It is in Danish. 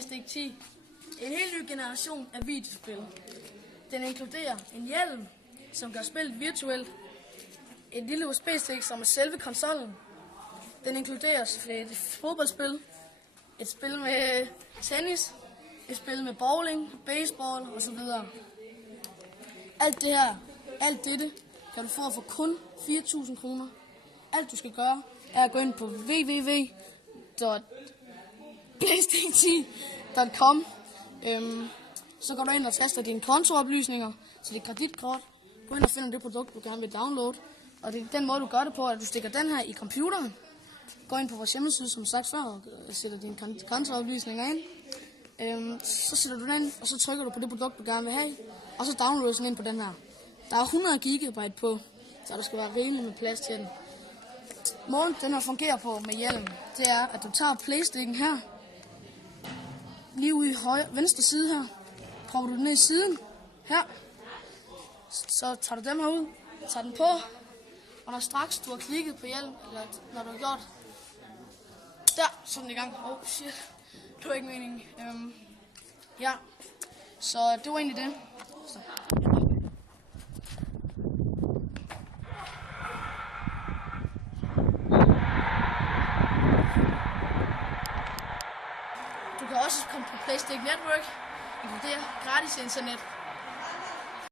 PlayStation 10. En helt ny generation af videospil. Den inkluderer en hjelm, som gør spillet virtuelt. En lille USB-stik, som er selve konsollen. Den inkluderer et fodboldspil, et spil med tennis, et spil med bowling, baseball osv. Alt dette kan du få for kun 4.000 kroner. Alt du skal gøre er at gå ind på www.playstation10.com. Så går du ind og taster dine kontooplysninger til dit kreditkort. Gå ind og finder det produkt, du gerne vil downloade. Og det er den måde, du gør det på, at du stikker den her i computeren. Gå ind på vores hjemmeside, som sagt før, og sætter dine kontooplysninger ind. Så sætter du den ind, og så trykker du på det produkt, du gerne vil have. Og så downloader du den ind på den her. Der er 100 GB på, så der skal være rigeligt med plads til den. Måden den her fungerer på med hjelmen, det er, at du tager playsticken her, lige ude i venstre side her, propper du den ned i siden, her, så tager du dem her ud, tager den på, og når straks du har klikket på hjelmen, eller når du har gjort, der, så er den i gang. Shit, det var ikke meningen. Ja, så det var egentlig det. Så. Du kan også komme på PlayStation Network, inkluderer gratis internet.